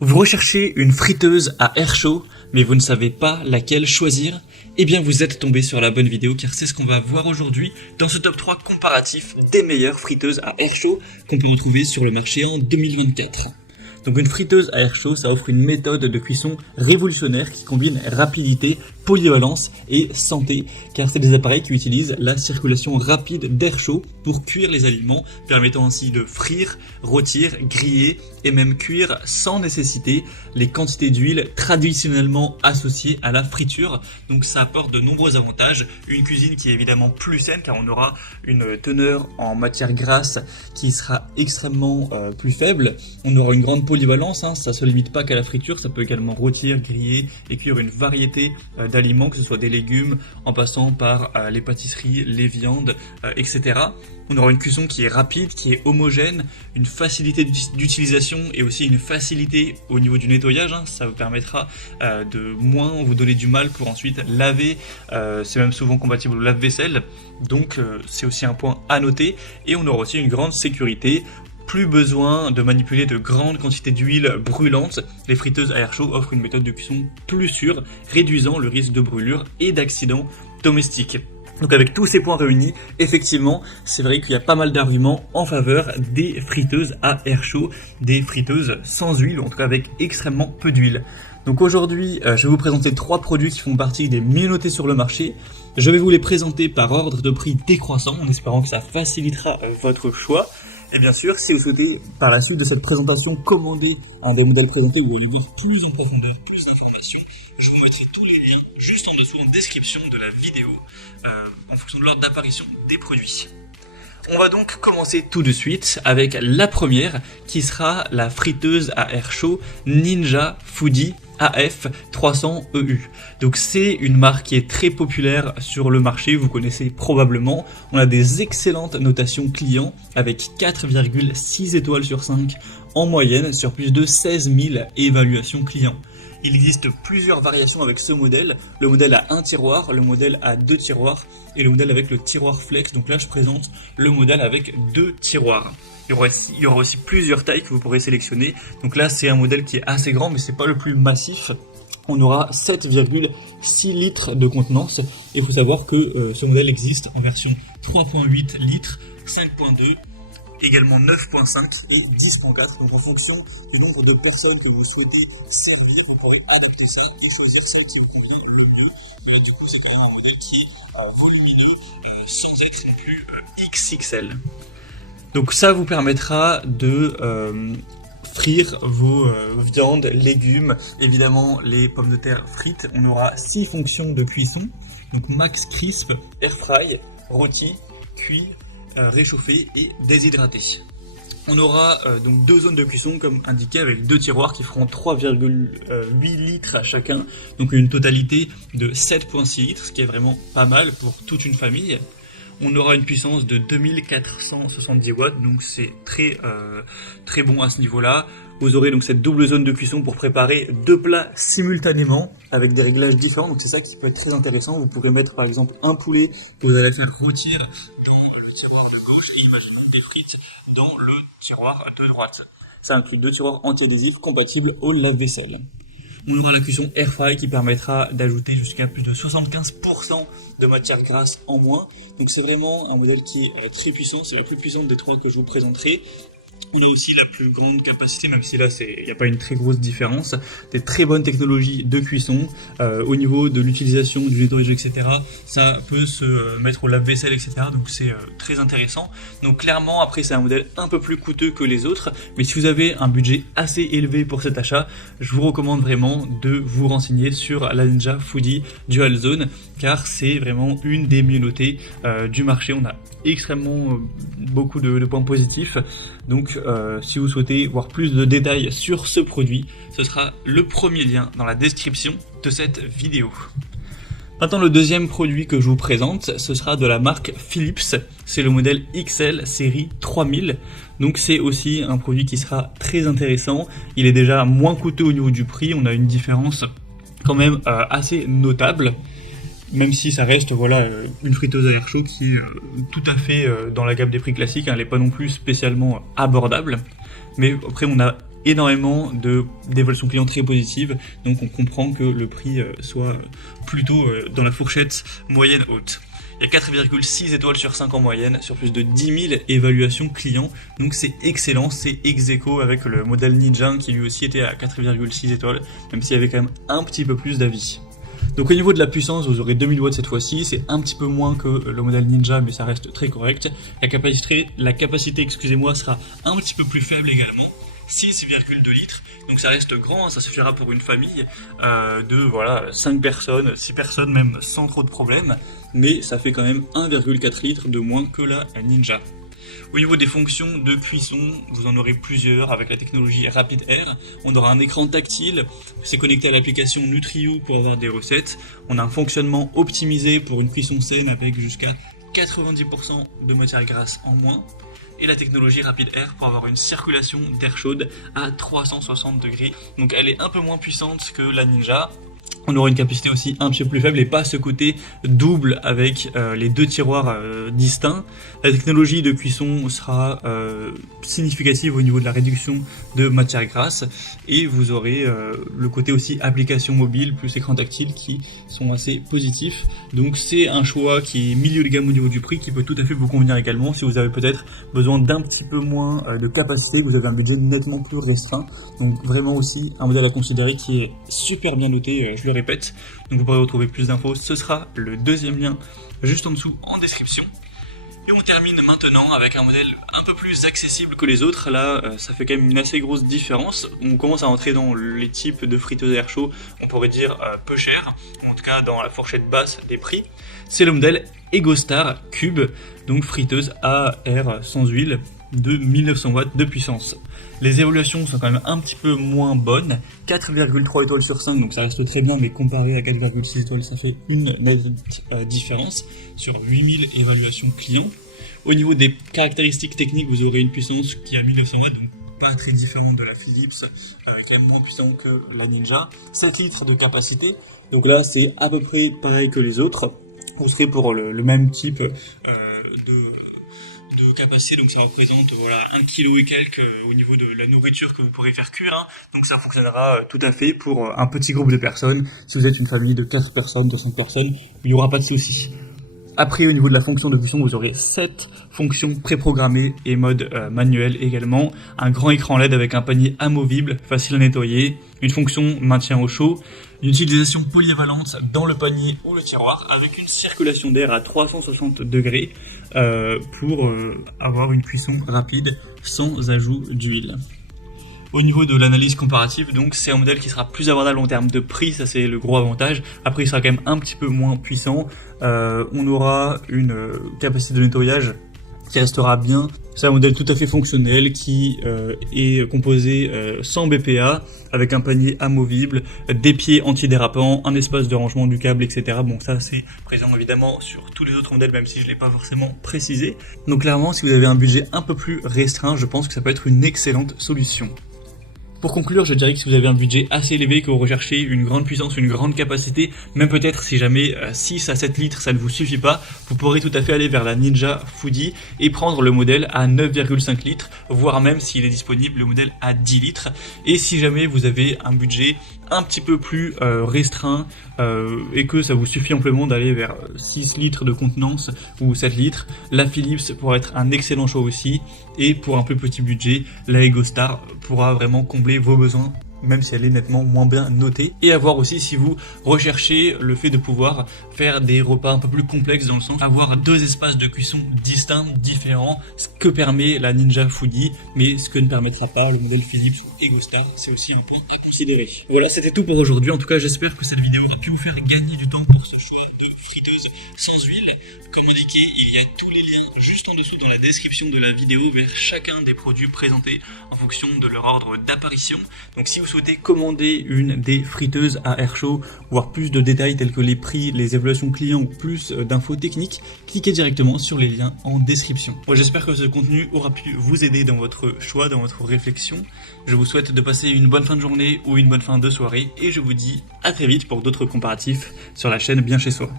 Vous recherchez une friteuse à air chaud, mais vous ne savez pas laquelle choisir? Eh bien vous êtes tombé sur la bonne vidéo car c'est ce qu'on va voir aujourd'hui dans ce top 3 comparatif des meilleures friteuses à air chaud qu'on peut retrouver sur le marché en 2024. Donc une friteuse à air chaud, ça offre une méthode de cuisson révolutionnaire qui combine rapidité, polyvalence et santé, car c'est des appareils qui utilisent la circulation rapide d'air chaud pour cuire les aliments, permettant ainsi de frire, rôtir, griller et même cuire sans nécessiter les quantités d'huile traditionnellement associées à la friture. Donc ça apporte de nombreux avantages, une cuisine qui est évidemment plus saine car on aura une teneur en matière grasse qui sera extrêmement plus faible, on aura une grande polyvalence, ça se limite pas qu'à la friture, ça peut également rôtir, griller et cuire une variété d'aliments, que ce soit des légumes, en passant par les pâtisseries, les viandes, etc. On aura une cuisson qui est rapide, qui est homogène, une facilité d'utilisation et aussi une facilité au niveau du nettoyage, ça vous permettra de moins vous donner du mal pour ensuite laver, c'est même souvent compatible au lave-vaisselle, donc c'est aussi un point à noter, et on aura aussi une grande sécurité. Plus besoin de manipuler de grandes quantités d'huile brûlante, les friteuses à air chaud offrent une méthode de cuisson plus sûre, réduisant le risque de brûlure et d'accidents domestiques. Donc avec tous ces points réunis, effectivement, c'est vrai qu'il y a pas mal d'arguments en faveur des friteuses à air chaud, des friteuses sans huile, ou en tout cas avec extrêmement peu d'huile. Donc aujourd'hui, je vais vous présenter 3 produits qui font partie des mieux notés sur le marché. Je vais vous les présenter par ordre de prix décroissant, en espérant que ça facilitera votre choix. Et bien sûr, si vous souhaitez, par la suite de cette présentation, commander un des modèles présentés ou aller voir plus en profondeur, plus d'informations, je vous mettrai tous les liens juste en dessous en description de la vidéo, en fonction de l'ordre d'apparition des produits. On va donc commencer tout de suite avec la première, qui sera la friteuse à air chaud Ninja Foodi AF300EU. Donc c'est une marque qui est très populaire sur le marché, vous connaissez probablement. On a des excellentes notations clients avec 4,6 étoiles sur 5 en moyenne sur plus de 16 000 évaluations clients. Il existe plusieurs variations avec ce modèle, le modèle à un tiroir, le modèle à 2 tiroirs et le modèle avec le tiroir flex. Donc là je présente le modèle avec 2 tiroirs. Il y aura aussi plusieurs tailles que vous pourrez sélectionner. Donc là c'est un modèle qui est assez grand mais c'est pas le plus massif. On aura 7,6 litres de contenance et il faut savoir que ce modèle existe en version 3.8 litres, 5.2, également 9.5 et 10.4. Donc en fonction du nombre de personnes que vous souhaitez servir, vous pourrez adapter ça et choisir celle qui vous convient le mieux. Mais là du coup c'est quand même un modèle qui est volumineux sans être non plus XXL. Donc ça vous permettra de frire vos viandes, légumes, évidemment les pommes de terre frites. On aura 6 fonctions de cuisson, donc max crisp, air fry, rôti, cuit, réchauffé et déshydraté. On aura donc 2 zones de cuisson comme indiqué avec 2 tiroirs qui feront 3,8 litres à chacun, donc une totalité de 7,6 litres, ce qui est vraiment pas mal pour toute une famille. On aura une puissance de 2470 watts, donc c'est très bon à ce niveau-là. Vous aurez donc cette double zone de cuisson pour préparer 2 plats simultanément avec des réglages différents, donc c'est ça qui peut être très intéressant. Vous pourrez mettre par exemple un poulet que vous allez faire rôtir dans le tiroir de gauche et imaginez des frites dans le tiroir de droite. Ça inclut 2 tiroirs anti-adhésifs compatibles au lave-vaisselle. On aura la cuisson air fry qui permettra d'ajouter jusqu'à plus de 75% de matière grasse en moins. Donc c'est vraiment un modèle qui est très puissant, c'est la plus puissante des 3 que je vous présenterai. On a aussi la plus grande capacité, même si là il n'y a pas une très grosse différence, des très bonnes technologies de cuisson, au niveau de l'utilisation du nettoyage, etc. Ça peut se mettre au lave-vaisselle, etc. Donc c'est très intéressant. Donc clairement, après c'est un modèle un peu plus coûteux que les autres, mais si vous avez un budget assez élevé pour cet achat, je vous recommande vraiment de vous renseigner sur la Ninja Foodi Dual Zone, car c'est vraiment une des mieux notées du marché. On a extrêmement beaucoup de points positifs. Donc si vous souhaitez voir plus de détails sur ce produit, ce sera le premier lien dans la description de cette vidéo. Maintenant le deuxième produit que je vous présente, ce sera de la marque Philips, c'est le modèle XL série 3000, donc c'est aussi un produit qui sera très intéressant, il est déjà moins coûteux au niveau du prix, on a une différence quand même assez notable. Même si ça reste une friteuse à air chaud qui est tout à fait dans la gamme des prix classiques, elle n'est pas non plus spécialement abordable. Mais après on a énormément d'évaluations clients très positives, donc on comprend que le prix soit plutôt dans la fourchette moyenne haute. Il y a 4,6 étoiles sur 5 en moyenne, sur plus de 10 000 évaluations clients, donc c'est excellent, c'est ex aequo avec le modèle Ninja qui lui aussi était à 4,6 étoiles, même s'il y avait quand même un petit peu plus d'avis. Donc au niveau de la puissance, vous aurez 2000 watts cette fois-ci, c'est un petit peu moins que le modèle Ninja, mais ça reste très correct. La capacité, excusez-moi, sera un petit peu plus faible également, 6,2 litres, donc ça reste grand, ça suffira pour une famille de 5 personnes, 6 personnes même sans trop de problèmes, mais ça fait quand même 1,4 litres de moins que la Ninja. Au niveau des fonctions de cuisson, vous en aurez plusieurs avec la technologie Rapid Air. On aura un écran tactile, c'est connecté à l'application Nutriou pour avoir des recettes. On a un fonctionnement optimisé pour une cuisson saine avec jusqu'à 90% de matière grasse en moins. Et la technologie Rapid Air pour avoir une circulation d'air chaude à 360 degrés. Donc elle est un peu moins puissante que la Ninja. On aura une capacité aussi un petit peu plus faible et pas ce côté double avec les deux tiroirs distincts. La technologie de cuisson sera significative au niveau de la réduction de matière grasse et vous aurez le côté aussi application mobile plus écran tactile qui sont assez positifs. Donc c'est un choix qui est milieu de gamme au niveau du prix qui peut tout à fait vous convenir également si vous avez peut-être besoin d'un petit peu moins de capacité, que vous avez un budget nettement plus restreint. Donc vraiment aussi un modèle à considérer qui est super bien noté, je le répète. Donc vous pourrez retrouver plus d'infos, ce sera le deuxième lien juste en dessous en description. Et on termine maintenant avec un modèle un peu plus accessible que les autres. Là, ça fait quand même une assez grosse différence. On commence à entrer dans les types de friteuses à air chaud, on pourrait dire peu cher, en tout cas dans la fourchette basse des prix. C'est le modèle EgoStar Cube, donc friteuse à air sans huile de 1900 watts de puissance. Les évaluations sont quand même un petit peu moins bonnes, 4,3 étoiles sur 5, donc ça reste très bien, mais comparé à 4,6 étoiles, ça fait une nette différence sur 8000 évaluations clients. Au niveau des caractéristiques techniques, vous aurez une puissance qui est à 1900 watts, donc pas très différente de la Philips, quand même moins puissant que la Ninja. 7 litres de capacité, donc là c'est à peu près pareil que les autres. Vous serez pour le même type de capacité, donc ça représente 1 kg et quelques au niveau de la nourriture que vous pourrez faire cuire, hein. Donc ça fonctionnera tout à fait pour un petit groupe de personnes. Si vous êtes une famille de 4 personnes, 200 personnes, il n'y aura pas de souci. Après, au niveau de la fonction de cuisson, vous aurez 7 fonctions préprogrammées et mode manuel également. Un grand écran LED avec un panier amovible, facile à nettoyer. Une fonction maintien au chaud. Une utilisation polyvalente dans le panier ou le tiroir avec une circulation d'air à 360 degrés pour avoir une cuisson rapide sans ajout d'huile. Au niveau de l'analyse comparative, donc c'est un modèle qui sera plus abordable en termes de prix, ça c'est le gros avantage. Après il sera quand même un petit peu moins puissant. On aura une capacité de nettoyage qui restera bien. C'est un modèle tout à fait fonctionnel qui est composé sans BPA, avec un panier amovible, des pieds antidérapants, un espace de rangement du câble, etc. Bon, ça c'est présent évidemment sur tous les autres modèles, même si je ne l'ai pas forcément précisé. Donc clairement, si vous avez un budget un peu plus restreint, je pense que ça peut être une excellente solution. Pour conclure, je dirais que si vous avez un budget assez élevé, que vous recherchez une grande puissance, une grande capacité, même peut-être si jamais 6 à 7 litres ça ne vous suffit pas, vous pourrez tout à fait aller vers la Ninja Foodi et prendre le modèle à 9,5 litres, voire même s'il est disponible le modèle à 10 litres. Et si jamais vous avez un budget un petit peu plus restreint et que ça vous suffit amplement d'aller vers 6 litres de contenance ou 7 litres, la Philips pourra être un excellent choix aussi. Et pour un plus petit budget, la EgoStar pourra vraiment combler vos besoins, même si elle est nettement moins bien notée. Et à voir aussi si vous recherchez le fait de pouvoir faire des repas un peu plus complexes, dans le sens avoir 2 espaces de cuisson distincts, différents, ce que permet la Ninja Foodi, mais ce que ne permettra pas le modèle Philips EgoStar, c'est aussi un point à considérer. Voilà, c'était tout pour aujourd'hui. En tout cas, j'espère que cette vidéo a pu vous faire gagner du temps pour ce choix de friteuse sans huile. Comme indiqué, il y a tous les liens juste en dessous dans la description de la vidéo vers chacun des produits présentés en fonction de leur ordre d'apparition. Donc si vous souhaitez commander une des friteuses à air chaud, voire plus de détails tels que les prix, les évaluations clients ou plus d'infos techniques, cliquez directement sur les liens en description. Moi j'espère que ce contenu aura pu vous aider dans votre choix, dans votre réflexion. Je vous souhaite de passer une bonne fin de journée ou une bonne fin de soirée et je vous dis à très vite pour d'autres comparatifs sur la chaîne Bien Chez Soi.